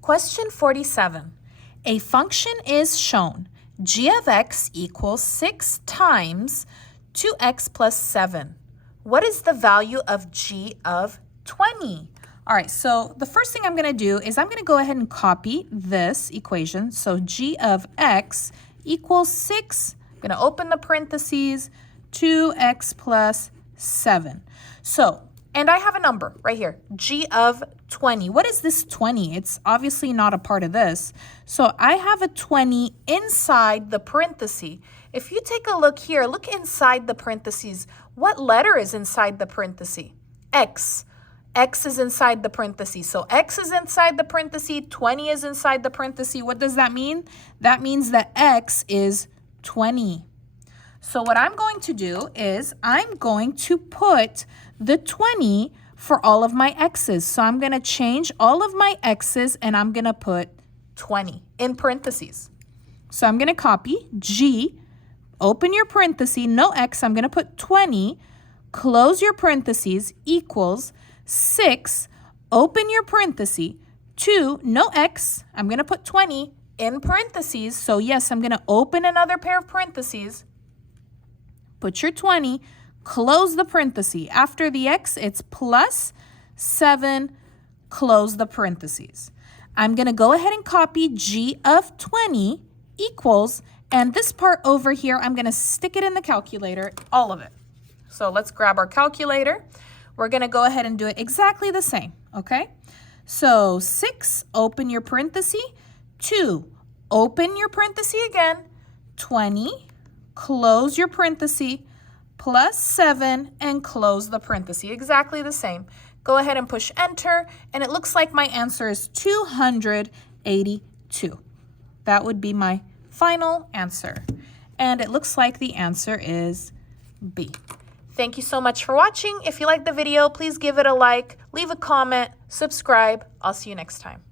Question 47. A function is shown. G of x equals 6 times 2x plus 7. What is the value of g of 20? All right, so the first thing I'm going to do is I'm going to go ahead and copy this equation. So g of x equals 6. I'm going to open the parentheses, 2x plus 7. So, and I have a number right here, g of 20. What is this 20? It's obviously not a part of this. So I have a 20 inside the parenthesis. If you take a look here, look inside the parentheses. What letter is inside the parenthesis? X. X is inside the parentheses. So x is inside the parentheses, 20 is inside the parentheses. What does that mean? That means that x is 20. So what I'm going to do is I'm going to put the 20 for all of my x's. So I'm going to change all of my x's and I'm going to put 20 in parentheses. So I'm going to copy G, open your parenthesis, no x, I'm going to put 20, close your parentheses, equals 6, open your parenthesis, 2, no x, I'm going to put 20 in parentheses. So yes, I'm going to open another pair of parentheses, put your 20, close the parenthesis. After the x, it's plus 7, close the parentheses. I'm going to go ahead and copy g of 20 equals, and this part over here, I'm going to stick it in the calculator, all of it. So let's grab our calculator. We're going to go ahead and do it exactly the same, okay? So 6, open your parenthesis, 2, open your parenthesis again, 20, close your parenthesis, plus 7, and close the parenthesis. Exactly the same. Go ahead and push enter, and it looks like my answer is 282. That would be my final answer. And it looks like the answer is B. Thank you so much for watching. If you liked the video, please give it a like, leave a comment, subscribe. I'll see you next time.